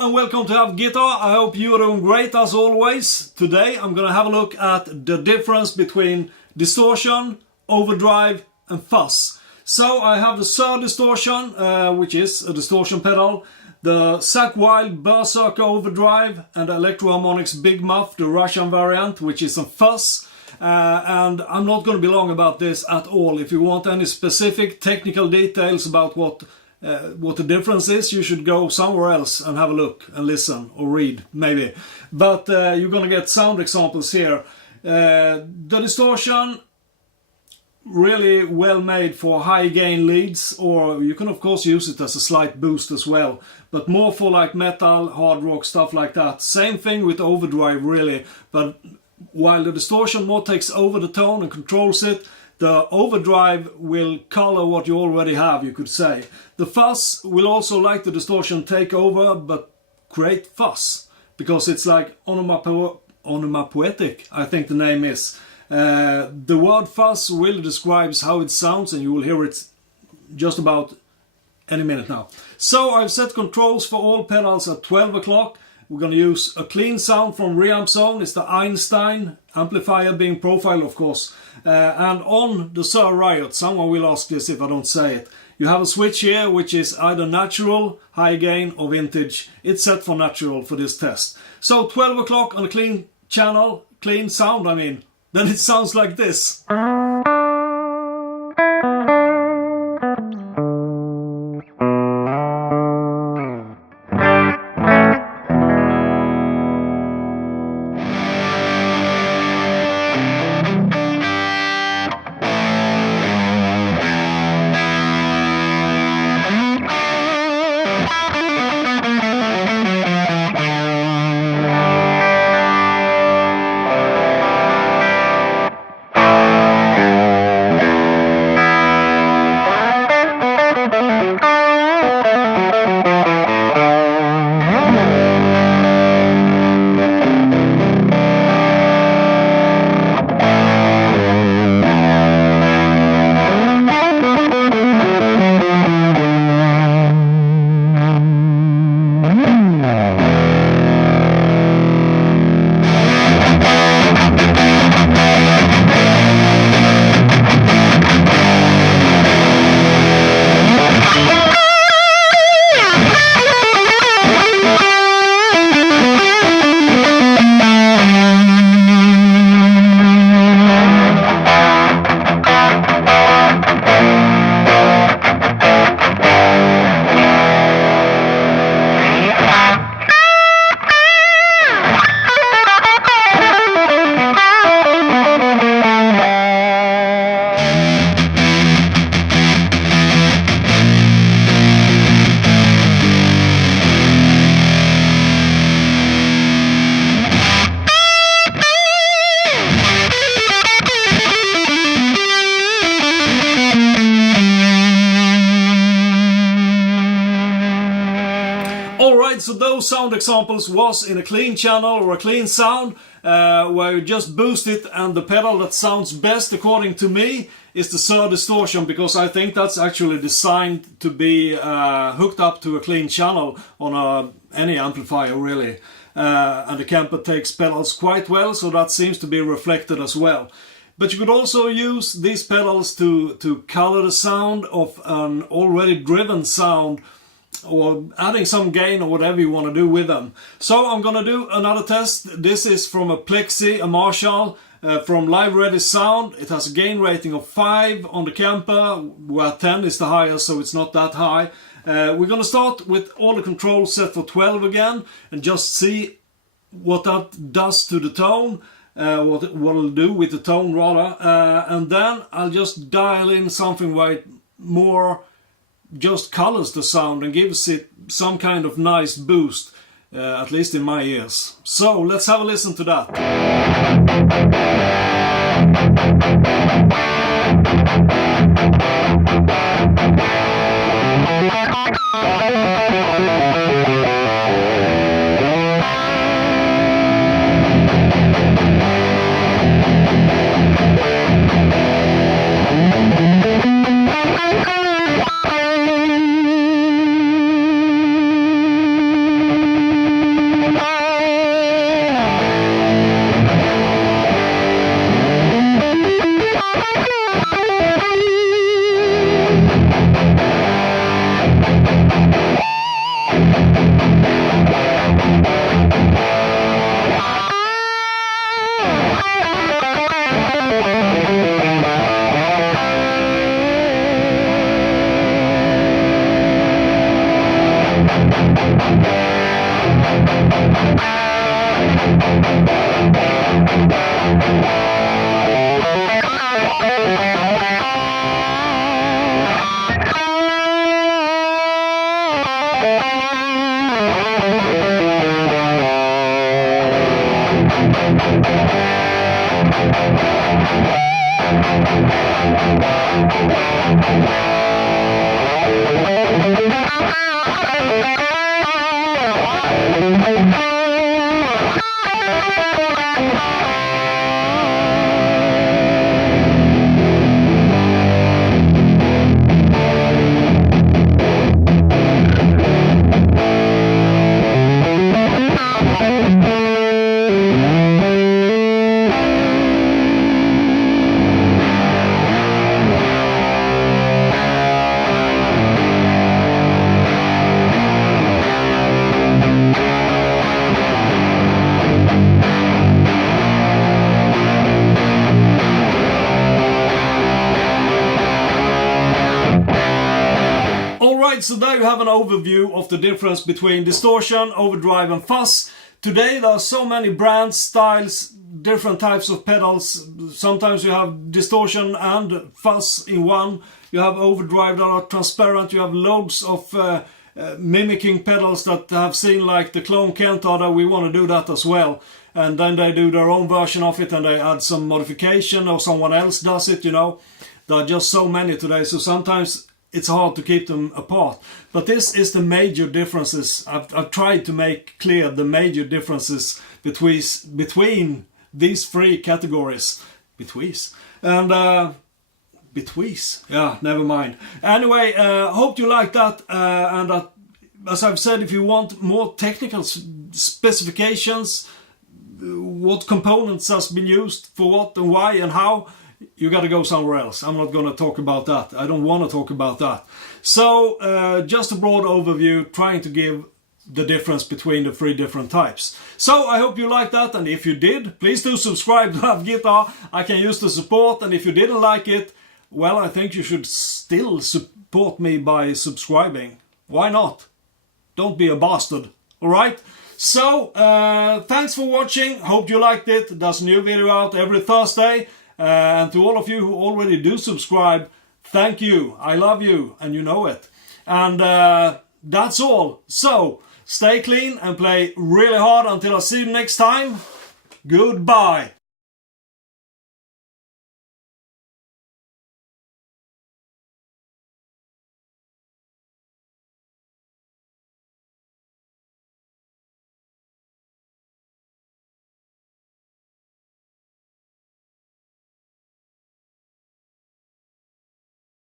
Hello and welcome to Have Guitar. I hope you are doing great as always. Today I'm gonna have a look at the difference between distortion, overdrive and fuzz. So I have the third distortion, which is a distortion pedal, the Zakk Wylde Berserker overdrive, and the Electro Harmonix Big Muff, the Russian variant, which is a fuzz. And I'm not going to be long about this at all. If you want any specific technical details about what the difference is, you should go somewhere else and have a look and listen or read maybe. But you're gonna get sound examples here. The distortion, really well made for high gain leads, or you can of course use it as a slight boost as well, but more for like metal, hard rock, stuff like that. Same thing with overdrive really, but while the distortion more takes over the tone and controls it, the overdrive will color what you already have, you could say. The fuzz will also, like the distortion, take over but create fuzz, because it's like onomatopoetic, I think the name is. The word fuzz really describes how it sounds, and you will hear it just about any minute now. So I've set controls for all pedals at 12 o'clock. We're going to use a clean sound from Reamp Zone. It's the Einstein amplifier, being profile of course. And on the Sir Riot, someone will ask this if I don't say it. You have a switch here which is either natural, high gain or vintage. It's set for natural for this test. So 12 o'clock on a clean channel, clean sound I mean. Then it sounds like this. Alright, so those sound examples was in a clean channel or a clean sound, where you just boost it, and the pedal that sounds best according to me is the third distortion, because I think that's actually designed to be hooked up to a clean channel on any amplifier really. And the Kemper takes pedals quite well, so that seems to be reflected as well. But you could also use these pedals to color the sound of an already driven sound, or adding some gain or whatever you want to do with them. So I'm gonna do another test. This is from a Plexi, a Marshall, from Live Ready Sound. It has a gain rating of 5 on the Kemper, where 10 is the highest, so it's not that high. We're gonna start with all the controls set for 12 again, and just see what that does to the tone, what it'll do with the tone rather, and then I'll just dial in something where it more just colors the sound and gives it some kind of nice boost, at least in my ears. So let's have a listen to that. Alright, so there you have an overview of the difference between distortion, overdrive and fuzz. Today there are so many brands, styles, different types of pedals. Sometimes you have distortion and fuzz in one. You have overdrive that are transparent. You have loads of mimicking pedals that have seen, like the clone Kentar. We want to do that as well. And then they do their own version of it and they add some modification, or someone else does it, you know. There are just so many today, so sometimes it's hard to keep them apart. But this is the major differences. I've tried to make clear the major differences between these three categories. Yeah, never mind. Anyway, hope you like that. And as I've said, if you want more technical specifications, what components has been used for what and why and how, you got to go somewhere else. I'm not going to talk about that. I don't want to talk about that. So just a broad overview, trying to give the difference between the three different types. So I hope you liked that, and if you did, please do subscribe to Have Guitar. I can use the support, and if you didn't like it, well, I think you should still support me by subscribing. Why not? Don't be a bastard. Alright? So, thanks for watching. Hope you liked it. There's a new video out every Thursday. And to all of you who already do subscribe, thank you. I love you, and you know it. And that's all. So, stay clean and play really hard until I see you next time. Goodbye.